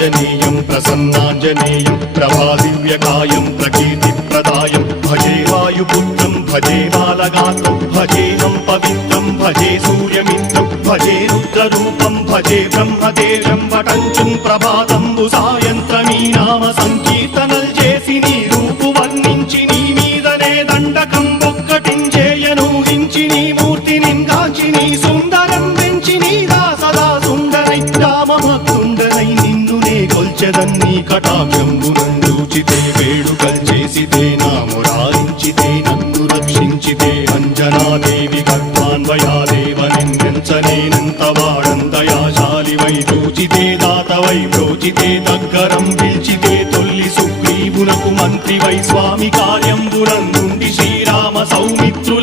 प्रभादिव्यकायं प्रभादिव्यकायं प्रकीर्तिप्रदायं भजे वायुपुत्रं भजे बालगात्रं भजेऽहं पवित्रं भजे सूर्यमित्रं भजे रुद्ररूपं भजे ब्रह्मतेजं वटञ्चुं प्रभाతంబు సాయంత్రమీ నామ సంకీర్తనల్ చేసి నీ రూపు వర్ణించి నీ మీదనే దండకం ఒక్కటించేయను హించి నీ మూర్తిని గాంచి నీ సుందరం పెంచి నీ దాసదా సుందరై రామభక్తుండనై నిన్నునే కొల్చెదన్ని కటాక్షంబునందూచితే వేడుకల్ చేసితే నా మురారించితే నన్ను రక్షించితే అంజనాదేవి గర్భాన్వయాదేవనిందించనేనంత వాడంతయాశాలివై చూచితే దాతవై బ్రోచితే దగ్గరం పిలిచితే తొల్లి సుగ్రీవునకు మంత్రివై స్వామి కార్యంబునందుండి శ్రీరామ సౌమిత్రు